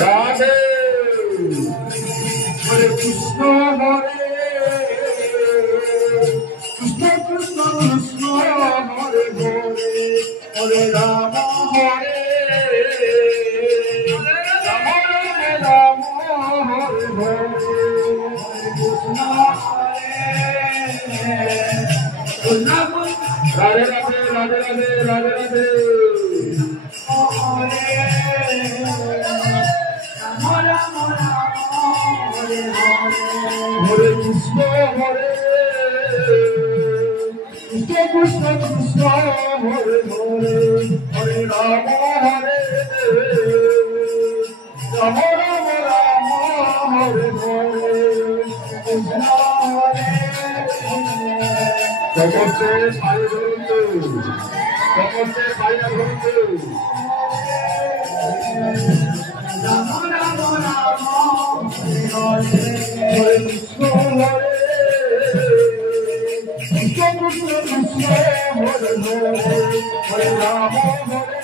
রাধে হরে কৃষ্ণ হরে কৃষ্ণ কৃষ্ণ কৃষ্ণ হরে হরে হরে রাম হরে রাম রাম হরে হরে কৃষ্ণ হরে রাধে রাধে রাধে রাধে রাধে হরে কৃষ্ণ হরে কৃষ্ণ কৃষ্ণ কৃষ্ণ হরে হরে হরে রাম হরে রাম রাম রাম হরে হরে কৃষ্ণ হরে সমস্ত পায়ে ধরুন সমস্ত পায়ে ধরুন রাম রাম রাম হরে কৃষ্ণ হরে কৃষ্ণ কৃষ্ণ কৃষ্ণ হরে হরে হরে রাম হরে